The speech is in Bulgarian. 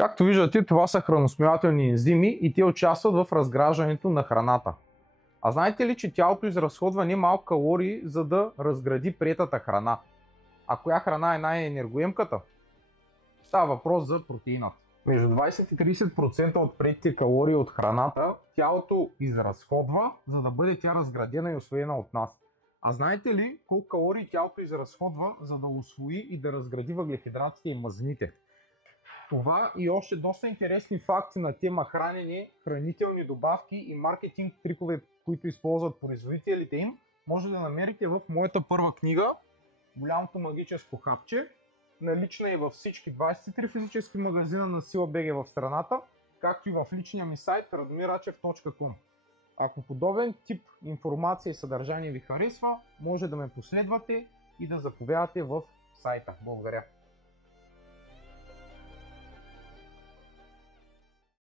Както виждате, това са храносмилателни ензими и те участват в разграждането на храната. А знаете ли, че тялото изразходва немалко калории, за да разгради приетата храна? А коя храна е най-енергоемката? Става въпрос за протеинът. Между 20 и 30% от приетите калории от храната тялото изразходва, за да бъде тя разградена и усвоена от нас. А знаете ли колко калории тялото изразходва, за да усвои и да разгради въглехидратите и мазнините? Това и още доста интересни факти на тема хранене, хранителни добавки и маркетинг трикове, които използват производителите им, може да намерите в моята първа книга "Голямото магическо хапче", налична и във всички 23 физически магазина на Сила.bg в страната, както и в личния ми сайт radomirachev.com. Ако подобен тип информация и съдържание ви харесва, може да ме последвате и да заповядате в сайта. Благодаря!